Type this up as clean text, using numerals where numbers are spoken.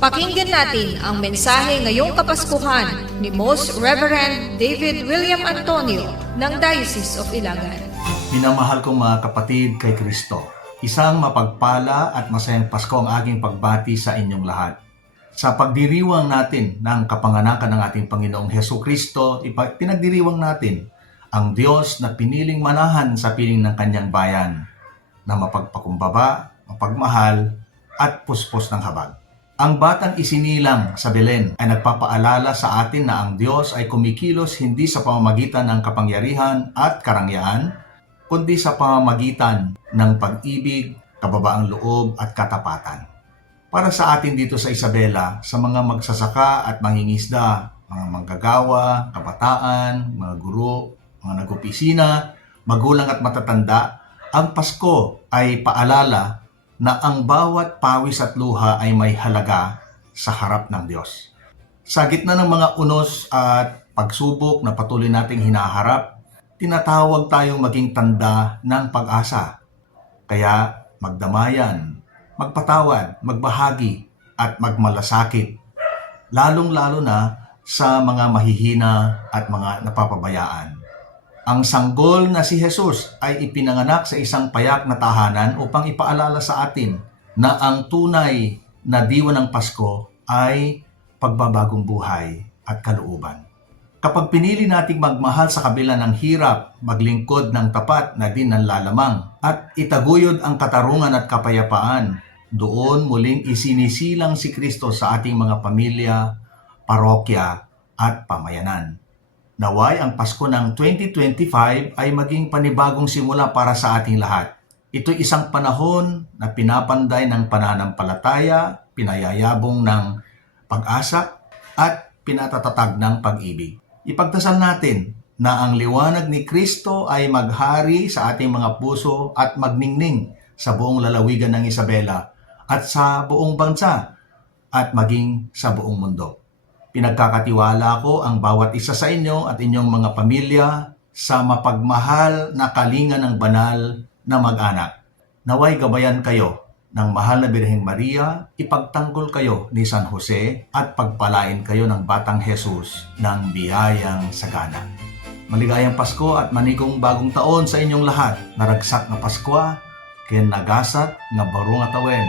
Pakinggan natin ang mensahe ngayong Kapaskuhan ni Most Reverend David William Antonio ng Diocese of Ilagan. Minamahal kong mga kapatid kay Kristo, isang mapagpala at masayang Pasko ang aking pagbati sa inyong lahat. Sa pagdiriwang natin ng kapanganakan ng ating Panginoong Hesukristo, pinagdiriwang natin ang Diyos na piniling manahan sa piling ng kanyang bayan, na mapagpakumbaba, mapagmahal, at puspos ng habag. Ang batang isinilang sa Belen ay nagpapaalala sa atin na ang Diyos ay kumikilos hindi sa pamamagitan ng kapangyarihan at karangyaan, kundi sa pamamagitan ng pag-ibig, kababaang loob at katapatan. Para sa atin dito sa Isabela, sa mga magsasaka at mangingisda, mga manggagawa, kabataan, mga guro, mga nag-opisina, magulang at matatanda, ang Pasko ay paalala na ang bawat pawis at luha ay may halaga sa harap ng Diyos. Sa gitna ng mga unos at pagsubok na patuloy nating hinaharap, tinatawag tayong maging tanda ng pag-asa. Kaya magdamayan, magpatawad, magbahagi at magmalasakit, lalong-lalo na sa mga mahihina at mga napapabayaan. Ang sanggol na si Jesus ay ipinanganak sa isang payak na tahanan upang ipaalala sa atin na ang tunay na diwa ng Pasko ay pagbabagong buhay at kalooban. Kapag pinili nating magmahal sa kabila ng hirap, maglingkod ng tapat na di nanlalamang, at itaguyod ang katarungan at kapayapaan, doon muling isinisilang si Kristo sa ating mga pamilya, parokya at pamayanan. Naway ang Pasko ng 2025 ay maging panibagong simula para sa ating lahat. Ito'y isang panahon na pinapanday ng pananampalataya, pinayayabong ng pag-asa, at pinatatatag ng pag-ibig. Ipagdasal natin na ang liwanag ni Kristo ay maghari sa ating mga puso at magningning sa buong lalawigan ng Isabela at sa buong bansa at maging sa buong mundo. Pinagkakatiwala ko ang bawat isa sa inyo at inyong mga pamilya sa mapagmahal na kalinga ng banal na mag-anak. Naway gabayan kayo ng mahal na Birheng Maria, ipagtanggol kayo ni San Jose at pagpalain kayo ng Batang Jesus ng biyayang sagana. Maligayang Pasko at manigong bagong taon sa inyong lahat. Naragsak na Paskwa, ken nagasat nga barong atawen.